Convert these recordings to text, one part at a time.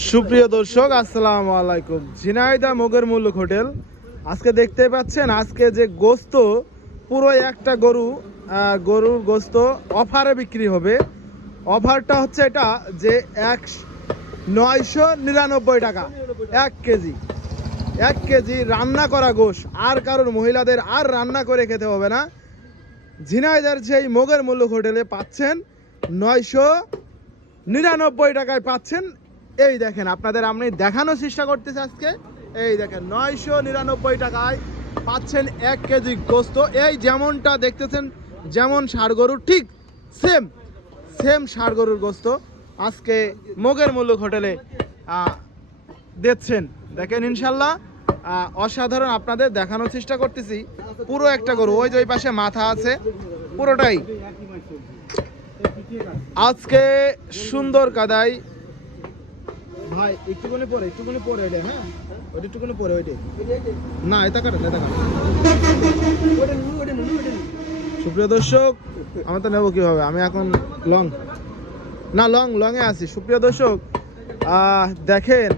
সুপ্রিয় দর্শক, আসসালামু আলাইকুম। ঝিনাইদহ মোগের মুল্লুক হোটেল। আজকে দেখতে পাচ্ছেন, আজকে যে গোস্ত, পুরো একটা গরুর গোস্ত অফারে বিক্রি হবে। অফারটা হচ্ছে এটা যে 999 টাকা 1 কেজি রান্না করা গোস্ত। আর কারোর মহিলাদের আর রান্না করে খেতে হবে না। ঝিনাইদহের সেই মোগের মুল্লুক হোটেলে পাচ্ছেন 999 টাকায় পাচ্ছেন। এই দেখেন, আপনাদের আমি দেখানোর চেষ্টা করতেছি আজকে। এই দেখেন, 999 টাকায় পাচ্ছেন 1 কেজি গোস্ত। এই যেমনটা দেখতেছেন, যেমন ষাড় গরুর ঠিক সেম ষাড় গরুর গোস্ত আজকে মোগের মুল্লুক হোটেলে দিচ্ছেন। দেখেন, ইনশাল্লাহ অসাধারণ। আপনাদের দেখানোর চেষ্টা করতেছি। পুরো একটা গরু, ওই যে ওই পাশে মাথা আছে, পুরোটাই আজকে সুন্দর কাদায়। ভাই একটুখানি পরে এটা, হ্যাঁ ওটা একটুখানি পরে, ওইটা না, এটা কাটা। সুপ্রিয় দর্শক, আমার তো নেবো কিভাবে, আমি এখন লং এ আছি। সুপ্রিয় দর্শক, দেখেন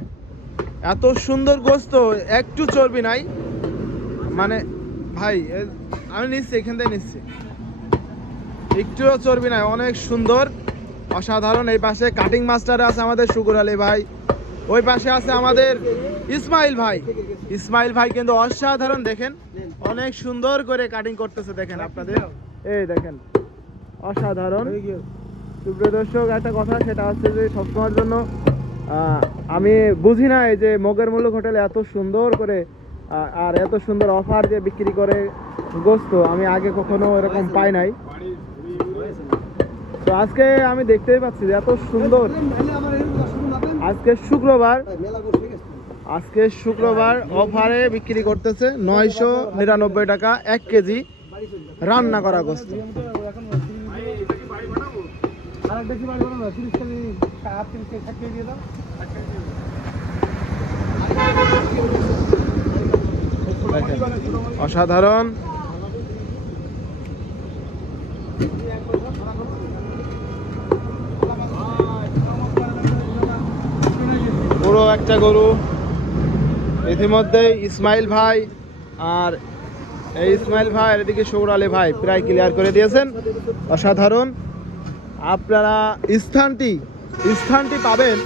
এত সুন্দর গোস্ত, একটু চর্বি নাই। মানে ভাই আমি নিচ্ছি, এখান থেকে নিচ্ছি, একটুও চর্বি নাই, অনেক সুন্দর, অসাধারণ। এই পাশে কাটিং মাস্টার আছে আমাদের শুকুর আলী ভাই, ওই পাশে আছে আমাদের ইসমাইল ভাই কিন্তু অসাধারণ। দেখেন অনেক সুন্দর করে কাটিং করতেছে, দেখেন আপনাদের, এই দেখেন অসাধারণ। সুপ্রিয় দর্শক, একটা কথা, সেটা হচ্ছে যে সবসময়ের জন্য আমি বুঝি না এই যে মোগের মুল্লুক হোটেলে এত সুন্দর করে আর এত সুন্দর অফার দিয়ে বিক্রি করে গোস্ত, আমি আগে কখনো এরকম পাই নাই। তো আজকে আমি দেখতেই পাচ্ছি যে এত সুন্দর। আজকে শুক্রবার অফারে বিক্রি করতেছে 999 টাকা 1 কেজি রান্না করা গোস্ত। অসাধারণ। পুরো একটা গরু। ইতিমধ্যে ইসমাইল ভাই আর এই ইসমাইল ভাই আর এদিকে শুকুর আলী ভাই প্রায় ক্লিয়ার করে দিয়েছেন। অসাধারণ। আপনারা স্থানটি পাবেন,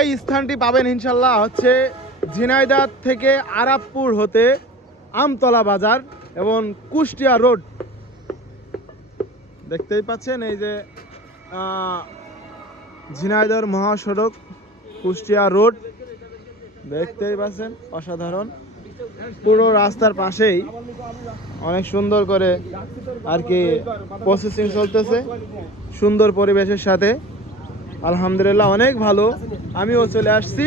এই স্থানটি পাবেন ইনশাল্লাহ হচ্ছে ঝিনাইদহ থেকে আরাপপুর হতে আমতলা বাজার এবং কুষ্টিয়া রোড। দেখতেই পাচ্ছেন, এই যে ঝিনাইদহ মহাসড়ক, কুষ্টিয়া রোড, দেখতেই পাচ্ছেন অসাধারণ। পুরো রাস্তার পাশেই অনেক সুন্দর করে আর কি প্রসেসিং চলতেছে, সুন্দর পরিবেশের সাথে। আলহামদুলিল্লাহ অনেক ভালো। আমিও চলে আসছি।